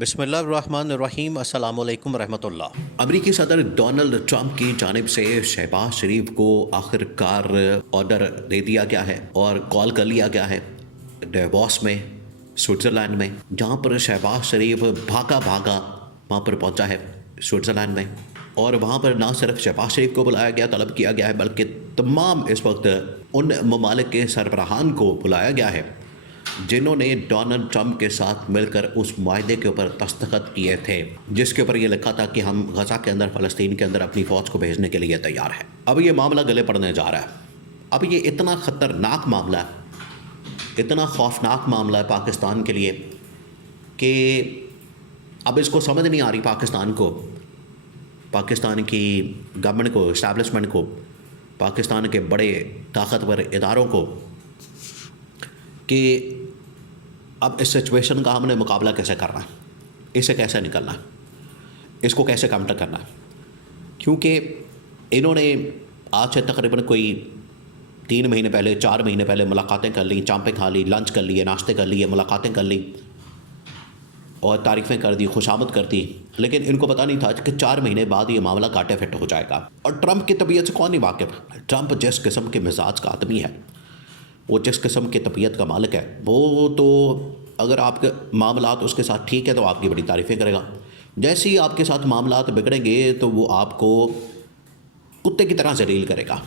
बिस्मिल्लाहिर्रहमानिर्रहीम अस्सलामुअलैकुम रहमतुल्लाह। अमरीकी सदर डोनाल्ड ट्रंप की जानिब से शहबाज शरीफ को आखिरकार ऑर्डर दे दिया गया है और कॉल कर लिया गया है डेवॉस में, स्विट्ज़रलैंड में, जहां पर शहबाज शरीफ भागा भागा वहां पर पहुंचा है स्विट्ज़रलैंड में। और वहां पर ना सिर्फ शहबाज शरीफ को बुलाया गया, तलब किया गया है, बल्कि तमाम इस वक्त उन ममालिक के सरबराहान को बुलाया गया है जिन्होंने डोनाल्ड ट्रंप के साथ मिलकर उस मुआहदे के ऊपर दस्तखत किए थे, जिसके ऊपर ये लिखा था कि हम गज़ा के अंदर, फ़लस्तीन के अंदर अपनी फ़ौज को भेजने के लिए तैयार हैं। अब ये मामला गले पड़ने जा रहा है। अब ये इतना ख़तरनाक मामला है, इतना खौफनाक मामला है पाकिस्तान के लिए कि अब इसको समझ नहीं आ रही पाकिस्तान को, पाकिस्तान की गवर्नमेंट को, इस्टेब्लिशमेंट को, पाकिस्तान के बड़े ताकतवर इदारों को, कि अब इस सिचुएशन का हमने मुकाबला कैसे करना है, इसे कैसे निकलना है, इसको कैसे काउंटर करना है। क्योंकि इन्होंने आज से तकरीबन कोई 3 महीने पहले, 4 महीने पहले मुलाकातें कर ली, चांपें खा ली, लंच कर लिए, नाश्ते कर लिए, मुलाकातें कर ली और तारीफ़ें कर दी, खुशामद कर दी, लेकिन इनको पता नहीं था कि 4 महीने बाद ये मामला काटे फिट हो जाएगा। और ट्रंप की तबीयत से कौन नहीं वाकिफ़। ट्रंप जिस किस्म के मिजाज का आदमी है, वो जिस किस्म की तबीयत का मालिक है, वो तो अगर आपके मामलात उसके साथ ठीक है तो आपकी बड़ी तारीफ़ें करेगा। जैसे ही आपके साथ मामलात बिगड़ेंगे तो वो आपको कुत्ते की तरह जलील करेगा।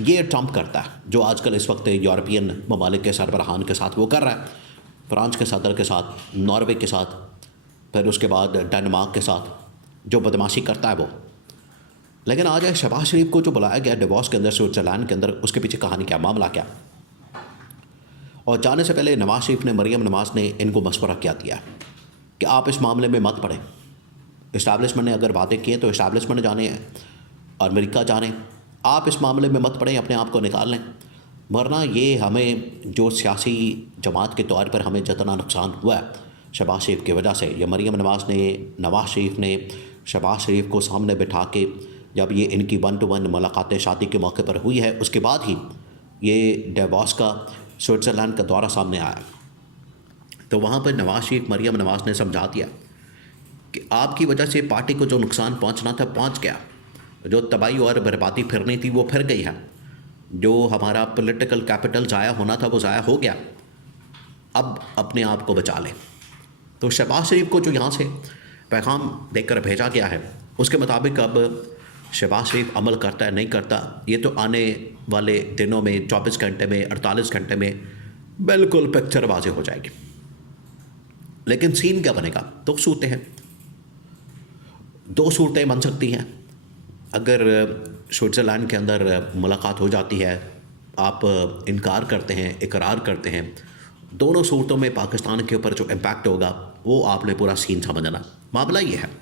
ये ट्रंप करता है, जो आजकल इस वक्त यूरोपियन ममालिक के सरबराहान के साथ वो कर रहा है, फ्रांस के सदर के साथ, नॉर्वे के साथ, फिर उसके बाद डेनमार्क के साथ जो बदमाशी करता है वो। लेकिन आज शहबाज शरीफ को जो बुलाया गया डेवॉस के अंदर, स्विट्ज़रलैंड के अंदर, उसके पीछे कहानी क्या, मामला क्या। और जाने से पहले नवाज शरीफ ने, मरियम नवाज ने इनको मशवरा क्या दिया कि आप इस मामले में मत पड़ें। इस्टेब्लिशमेंट ने अगर बातें की हैं तो इस्टेब्लिशमेंट जाने और अमेरिका जाने, आप इस मामले में मत पड़ें, अपने आप को निकाल लें, वरना ये हमें जो सियासी जमात के तौर पर हमें जितना नुकसान हुआ है शहबाज शरीफ की वजह से, या मरियम नवाज ने, नवाज शरीफ ने शहबाज शरीफ को सामने बिठा के जब ये इनकी 1 to 1 मुलाकातें शादी के मौके पर हुई है, उसके बाद ही ये डेवॉस का, स्विट्ज़रलैंड का दौरा सामने आया। तो वहाँ पर नवाज शरीफ, मरियम नवाज ने समझा दिया कि आपकी वजह से पार्टी को जो नुकसान पहुँचना था पहुँच गया, जो तबाही और बर्बादी फिरनी थी वो फिर गई है, जो हमारा पॉलिटिकल कैपिटल ज़ाया होना था वो ज़ाया हो गया, अब अपने आप को बचा लें। तो शहबाज शरीफ को जो यहाँ से पैगाम देकर भेजा गया है, उसके मुताबिक अब शहबाज शरीफ अमल करता है नहीं करता, ये तो आने वाले दिनों में, 24 घंटे में, 48 घंटे में बिल्कुल पिक्चर वाज़ेह हो जाएगी। लेकिन सीन क्या बनेगा? 2 सूरतें हैं, 2 सूरतें बन सकती हैं। अगर स्विट्ज़रलैंड के अंदर मुलाकात हो जाती है, आप इनकार करते हैं, इकरार करते हैं, दोनों सूरतों में पाकिस्तान के ऊपर जो इम्पैक्ट होगा वो आपने पूरा सीन समझना। मामला ये है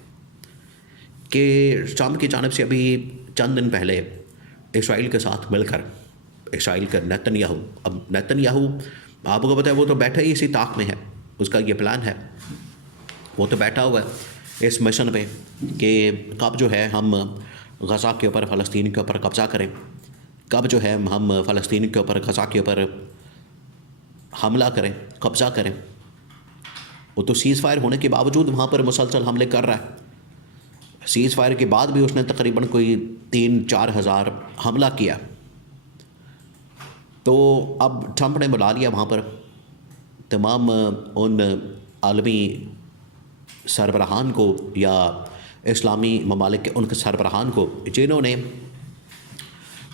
कि ट्रंप की जानिब से अभी चंद दिन पहले इसराइल के साथ मिलकर, इसराइल का नेतन्याहू, अब नेतन्याहू आपको पता है वो तो बैठा ही इसी ताक में है, उसका ये प्लान है, वो तो बैठा हुआ है इस मिशन पे कि कब जो है हम गज़ा के ऊपर, फ़लस्तीन के ऊपर कब्ज़ा करें, कब जो है हम फ़लस्तीन के ऊपर, गज़ा के ऊपर हमला करें, कब्ज़ा करें। वो तो सीज़ फायर होने के बावजूद वहाँ पर मुसलसल हमले कर रहा है। सीज़ फायर के बाद भी उसने तकरीबन कोई 3-4 हज़ार हमला किया। तो अब ट्रंप ने बुला लिया वहाँ पर तमाम उन आलमी सरबराहान को या इस्लामी ममालिक के उनके सरबराहान को जिन्होंने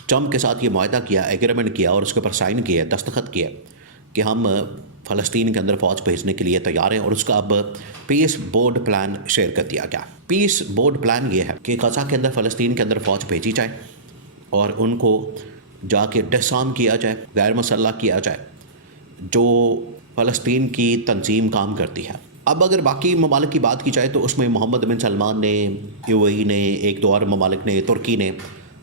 ट्रंप के साथ ये मुआहदा किया, एग्रीमेंट किया और उसके ऊपर साइन किया, दस्तखत किया कि हम फ़लस्तीन के अंदर फ़ौज भेजने के लिए तैयार हैं। और उसका अब पीस बोर्ड प्लान शेयर कर दिया गया। पीस बोर्ड प्लान ये है कि गज़ा के अंदर, फ़लस्तीन के अंदर फ़ौज भेजी जाए और उनको जाके डिसआर्म किया जाए, गैर मुसल्लह किया जाए, जो फ़लस्तीन की तंजीम काम करती है। अब अगर बाकी ममालिक की बात की जाए तो उसमें मोहम्मद बिन सलमान ने, यूएई ने, 1-2 और ममालिक ने, तुर्की ने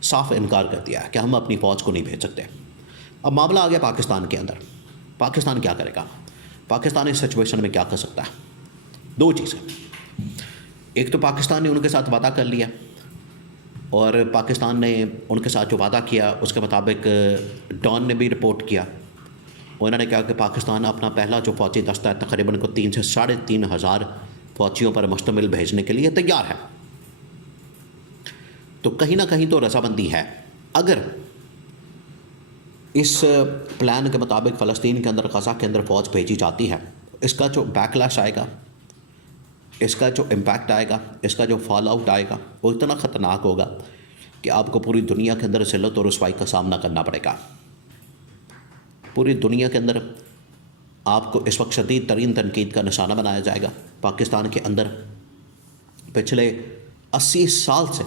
साफ इनकार कर दिया कि हम अपनी फ़ौज को नहीं भेज सकते। अब मामला आ गया पाकिस्तान के अंदर। पाकिस्तान क्या करेगा? पाकिस्तान इस सिचुएशन में क्या कर सकता है? 2 चीज़ें। एक तो पाकिस्तान ने उनके साथ वादा कर लिया और पाकिस्तान ने उनके साथ जो वादा किया उसके मुताबिक डॉन ने भी रिपोर्ट किया उन्होंने कहा कि पाकिस्तान अपना पहला जो फ़ौजी दस्ता है तकरीबन को 3 से 3.5 हज़ार फौजियों पर मुश्तमिल भेजने के लिए तैयार है। तो कहीं ना कहीं तो रजामंदी है। अगर इस प्लान के मुताबिक फ़लस्तीन के अंदर, गज़ा के अंदर फ़ौज भेजी जाती है, इसका जो बैकलैश आएगा, इसका जो इम्पैक्ट आएगा, इसका जो फॉल आउट आएगा, वो इतना ख़तरनाक होगा कि आपको पूरी दुनिया के अंदर ज़िल्लत और रुसवाई का सामना करना पड़ेगा। पूरी दुनिया के अंदर आपको इस वक्त शदीद तरीन तनकीद का निशाना बनाया जाएगा। पाकिस्तान के अंदर पिछले 80 साल से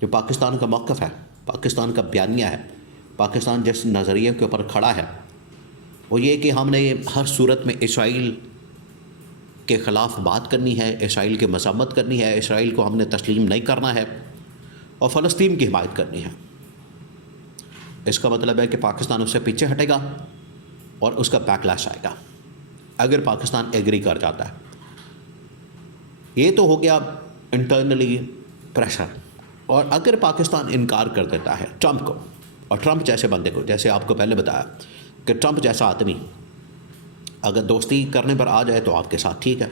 जो पाकिस्तान का मौक़िफ़ है, पाकिस्तान का बयानिया है, पाकिस्तान जिस नज़रिए के ऊपर खड़ा है, वो ये कि हमने हर सूरत में इसराइल के ख़िलाफ़ बात करनी है, इसराइल की मज़म्मत करनी है, इसराइल को हमने तस्लीम नहीं करना है और फ़लस्तीन की हिमायत करनी है। इसका मतलब है कि पाकिस्तान उससे पीछे हटेगा और उसका बैकलैश आएगा अगर पाकिस्तान एग्री कर जाता है। ये तो हो गया इंटरनली प्रेशर। और अगर पाकिस्तान इनकार कर देता है ट्रंप को, और ट्रंप जैसे बंदे को, जैसे आपको पहले बताया कि ट्रंप जैसा आदमी अगर दोस्ती करने पर आ जाए तो आपके साथ ठीक है,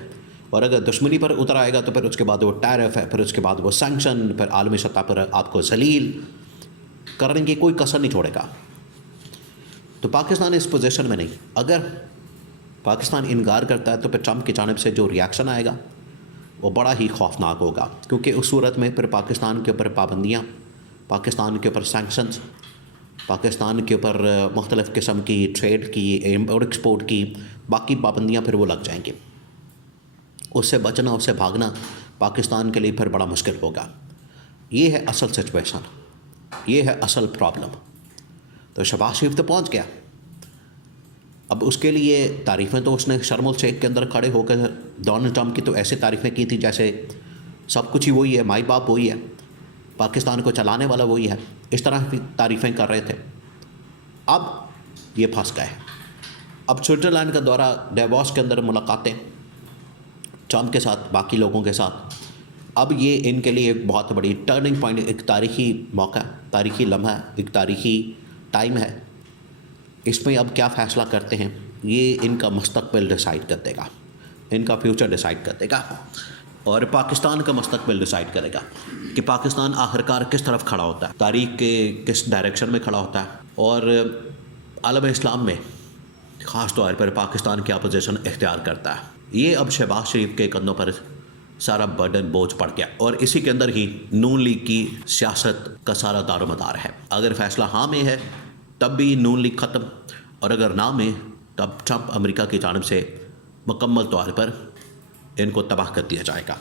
और अगर दुश्मनी पर उतर आएगा तो फिर उसके बाद वो टैरिफ है, फिर उसके बाद वो सैंक्शन, फिर आलमी सतह पर आपको जलील करने की कोई कसर नहीं छोड़ेगा। तो पाकिस्तान इस पोजीशन में नहीं। अगर पाकिस्तान इनकार करता है तो फिर ट्रंप की जानिब से जो रिएक्शन आएगा वो बड़ा ही खौफनाक होगा, क्योंकि उस सूरत में फिर पाकिस्तान के ऊपर पाबंदियाँ, पाकिस्तान के ऊपर सैंक्शंस, पाकिस्तान के ऊपर मुख्तलिफ़ किस्म की ट्रेड की और एक्सपोर्ट की बाकी पाबंदियाँ फिर वो लग जाएंगी। उससे बचना, उससे भागना पाकिस्तान के लिए फिर बड़ा मुश्किल होगा। ये है असल सिचुएशन, ये है असल प्रॉब्लम। तो शहबाज शरीफ तो पहुँच गया। अब उसके लिए तारीफ़ें तो उसने शर्मुल शेख के अंदर खड़े होकर डोनाल्ड ट्रंप की तो ऐसे तारीफ़ें की थी जैसे सब कुछ ही वही है, माई बाप वही है, पाकिस्तान को चलाने वाला वही है, इस तरह की तारीफ़ें कर रहे थे। अब ये फंस गए। अब स्विट्ज़रलैंड का दौरा, डेवॉस के अंदर मुलाकातें ट्रंप के साथ, बाकी लोगों के साथ, अब ये इनके लिए एक बहुत बड़ी टर्निंग पॉइंट, एक तारीख़ी मौका, तारीख़ी लम्हा, एक तारीख़ी टाइम है। इसमें अब क्या फ़ैसला करते हैं ये इनका मुस्तकबिल डिसाइड कर देगा, इनका फ्यूचर डिसाइड कर देगा, और पाकिस्तान का मुस्तकबिल डिसाइड करेगा कि पाकिस्तान आखिरकार किस तरफ खड़ा होता है, तारीख के किस डायरेक्शन में खड़ा होता है, और आलम इस्लाम में ख़ास तौर पर पाकिस्तान क्या पोजीशन इख्तियार करता है। ये अब शहबाज शरीफ के कंधों पर सारा बर्डन, बोझ पड़ गया, और इसी के अंदर ही नून लीग की सियासत का सारा दारोमदार है। अगर फ़ैसला हाँ में है तब भी नून लीग ख़त्म, और अगर ना में तब ट्रंप अमेरिका की जानिब से मुकम्मल तौर पर इनको तबाह कर दिया जाएगा।